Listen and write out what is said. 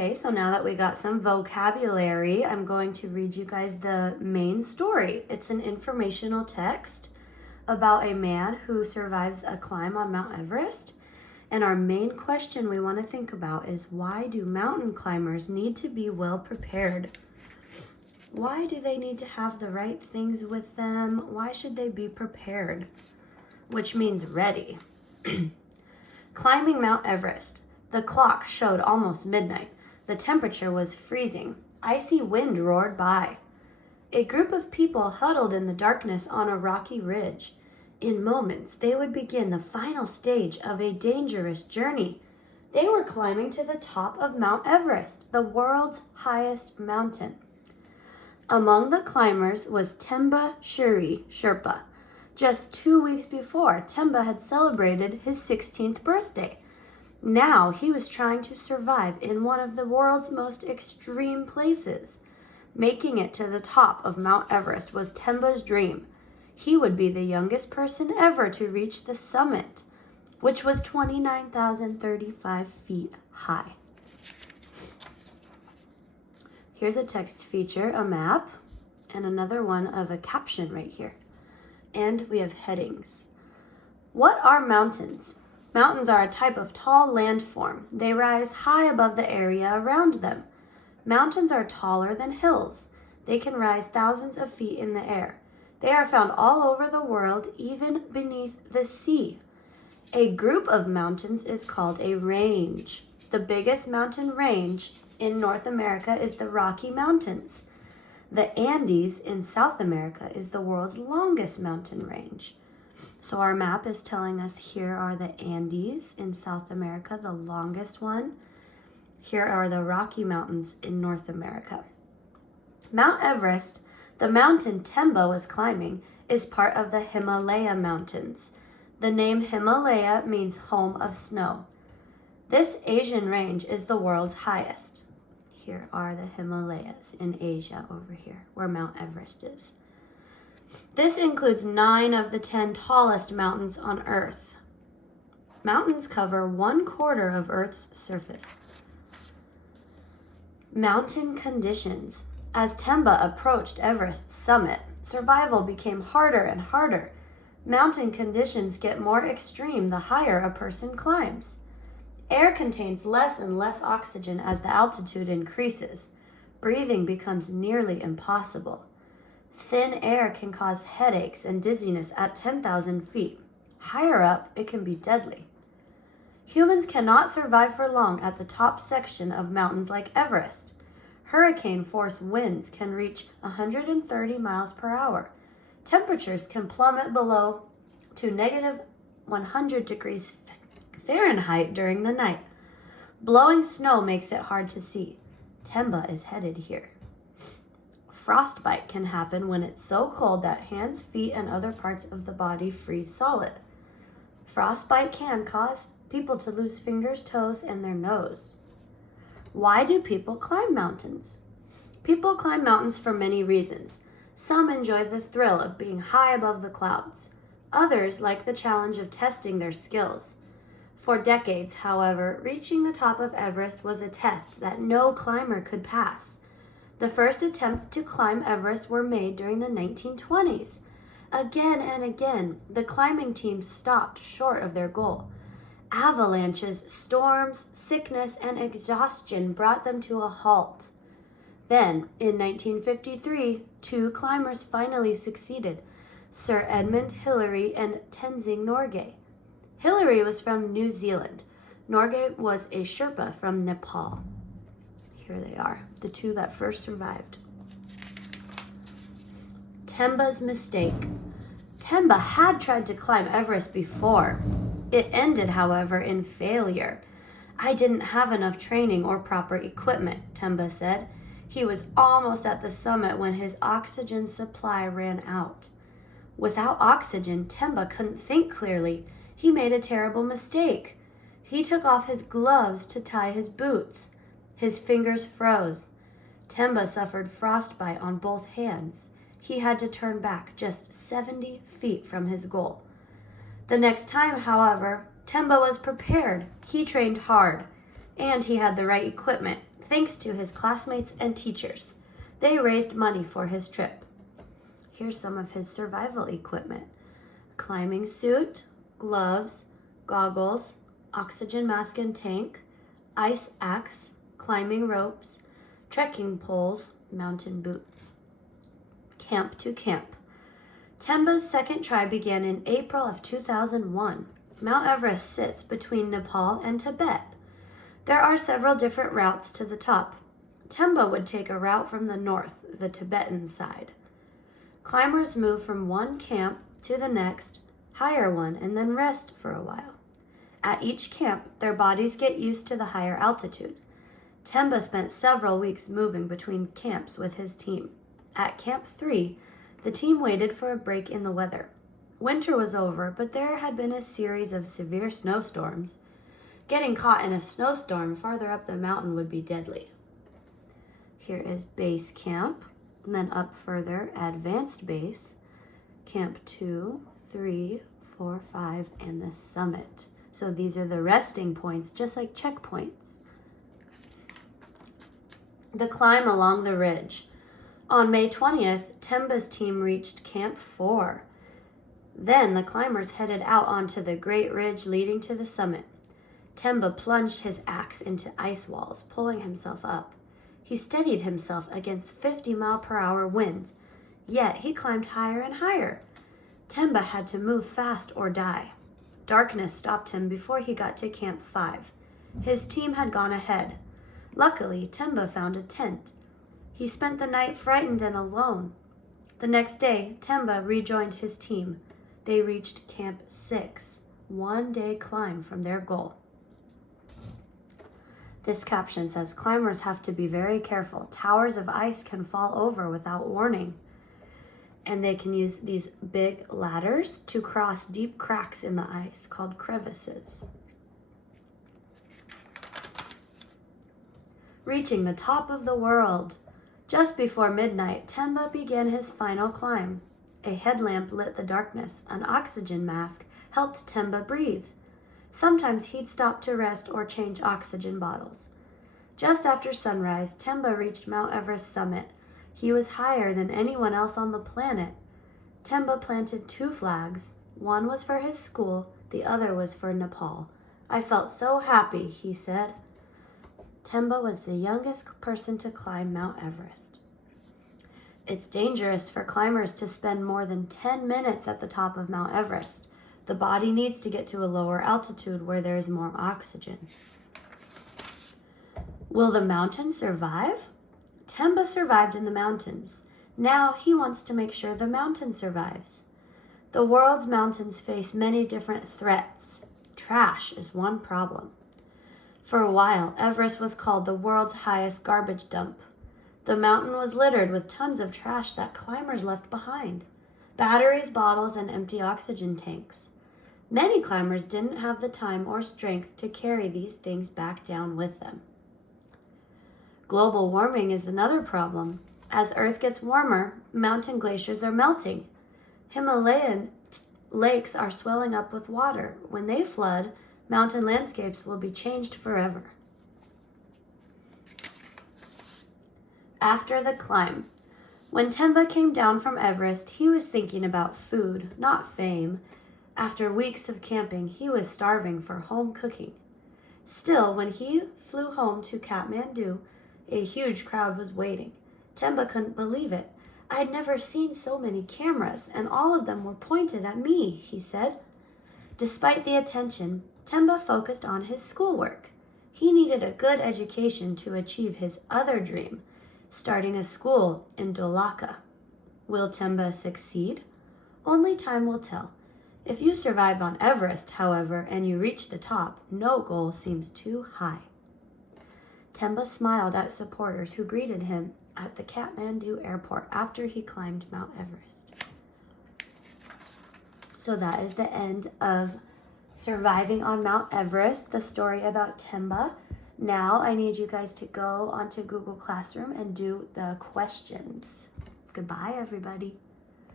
Okay, so now that we got some vocabulary, I'm going to read you guys the main story. It's an informational text about a man who survives a climb on Mount Everest. And our main question we want to think about is, why do mountain climbers need to be well prepared? Why do they need to have the right things with them? Why should they be prepared? Which means ready. Climbing Mount Everest. The clock showed almost midnight. The temperature was freezing. Icy wind roared by. A group of people huddled in the darkness on a rocky ridge. In moments, they would begin the final stage of a dangerous journey. They were climbing to the top of Mount Everest, the world's highest mountain. Among the climbers was Temba Shuri Sherpa. Just 2 weeks before, Temba had celebrated his 16th birthday. Now he was trying to survive in one of the world's most extreme places. Making it to the top of Mount Everest was Temba's dream. He would be the youngest person ever to reach the summit, which was 29,035 feet high. Here's a text feature, a map, and another one of a caption right here. And we have headings. What are mountains? Mountains are a type of tall landform. They rise high above the area around them. Mountains are taller than hills. They can rise thousands of feet in the air. They are found all over the world, even beneath the sea. A group of mountains is called a range. The biggest mountain range in North America is the Rocky Mountains. The Andes in South America is the world's longest mountain range. So our map is telling us here are the Andes in South America, the longest one. Here are the Rocky Mountains in North America. Mount Everest, the mountain Temba was climbing, is part of the Himalaya Mountains. The name Himalaya means home of snow. This Asian range is the world's highest. Here are the Himalayas in Asia over here, where Mount Everest is. This includes 9 of the 10 tallest mountains on Earth. Mountains cover 1/4 of Earth's surface. Mountain conditions. As Temba approached Everest's summit, survival became harder and harder. Mountain conditions get more extreme the higher a person climbs. Air contains less and less oxygen as the altitude increases. Breathing becomes nearly impossible. Thin air can cause headaches and dizziness at 10,000 feet. Higher up, it can be deadly. Humans cannot survive for long at the top section of mountains like Everest. Hurricane-force winds can reach 130 miles per hour. Temperatures can plummet below to negative 100 degrees Fahrenheit during the night. Blowing snow makes it hard to see. Temba is headed here. Frostbite can happen when it's so cold that hands, feet, and other parts of the body freeze solid. Frostbite can cause people to lose fingers, toes, and their nose. Why do people climb mountains? People climb mountains for many reasons. Some enjoy the thrill of being high above the clouds. Others like the challenge of testing their skills. For decades, however, reaching the top of Everest was a test that no climber could pass. The first attempts to climb Everest were made during the 1920s. Again and again, the climbing teams stopped short of their goal. Avalanches, storms, sickness, and exhaustion brought them to a halt. Then, in 1953, 2 climbers finally succeeded, Sir Edmund Hillary and Tenzing Norgay. Hillary was from New Zealand. Norgay was a Sherpa from Nepal. Here they are, the 2 that first survived. Temba's mistake. Temba had tried to climb Everest before. It ended, however, in failure. I didn't have enough training or proper equipment, Temba said. He was almost at the summit when his oxygen supply ran out. Without oxygen, Temba couldn't think clearly. He made a terrible mistake. He took off his gloves to tie his boots. His fingers froze. Temba suffered frostbite on both hands. He had to turn back just 70 feet from his goal. The next time, however, Temba was prepared. He trained hard. And he had the right equipment, thanks to his classmates and teachers. They raised money for his trip. Here's some of his survival equipment: climbing suit, gloves, goggles, oxygen mask and tank, ice axe, climbing ropes, trekking poles, mountain boots. Camp to camp. Temba's second try began in April of 2001. Mount Everest sits between Nepal and Tibet. There are several different routes to the top. Temba would take a route from the north, the Tibetan side. Climbers move from one camp to the next, higher one, and then rest for a while. At each camp, their bodies get used to the higher altitude. Temba spent several weeks moving between camps with his team. At Camp 3, the team waited for a break in the weather. Winter was over, but there had been a series of severe snowstorms. Getting caught in a snowstorm farther up the mountain would be deadly. Here is base camp, and then up further, advanced base, camp 2, 3, 4, 5, and the summit. So these are the resting points, just like checkpoints. The climb along the ridge. On May 20th, Temba's team reached Camp 4. Then the climbers headed out onto the great ridge leading to the summit. Temba plunged his axe into ice walls, pulling himself up. He steadied himself against 50-mile-per-hour winds, yet he climbed higher and higher. Temba had to move fast or die. Darkness stopped him before he got to Camp 5. His team had gone ahead. Luckily, Temba found a tent. He spent the night frightened and alone. The next day, Temba rejoined his team. They reached Camp 6, one day climb from their goal. This caption says, climbers have to be very careful. Towers of ice can fall over without warning. And they can use these big ladders to cross deep cracks in the ice called crevices. Reaching the top of the world. Just before midnight, Temba began his final climb. A headlamp lit the darkness. An oxygen mask helped Temba breathe. Sometimes he'd stop to rest or change oxygen bottles. Just after sunrise, Temba reached Mount Everest summit. He was higher than anyone else on the planet. Temba planted 2 flags. One was for his school, the other was for Nepal. I felt so happy, he said. Temba was the youngest person to climb Mount Everest. It's dangerous for climbers to spend more than 10 minutes at the top of Mount Everest. The body needs to get to a lower altitude where there is more oxygen. Will the mountain survive? Temba survived in the mountains. Now he wants to make sure the mountain survives. The world's mountains face many different threats. Trash is one problem. For a while, Everest was called the world's highest garbage dump. The mountain was littered with tons of trash that climbers left behind. Batteries, bottles, and empty oxygen tanks. Many climbers didn't have the time or strength to carry these things back down with them. Global warming is another problem. As Earth gets warmer, mountain glaciers are melting. Himalayan lakes are swelling up with water. When they flood, mountain landscapes will be changed forever. After the climb. When Temba came down from Everest, he was thinking about food, not fame. After weeks of camping, he was starving for home cooking. Still, when he flew home to Kathmandu, a huge crowd was waiting. Temba couldn't believe it. I'd never seen so many cameras, and all of them were pointed at me, he said. Despite the attention, Temba focused on his schoolwork. He needed a good education to achieve his other dream, starting a school in Dholaka. Will Temba succeed? Only time will tell. If you survive on Everest, however, and you reach the top, no goal seems too high. Temba smiled at supporters who greeted him at the Kathmandu airport after he climbed Mount Everest. So that is the end of surviving on Mount Everest, the story about Temba. Now I need you guys to go onto Google Classroom and do the questions. Goodbye, everybody.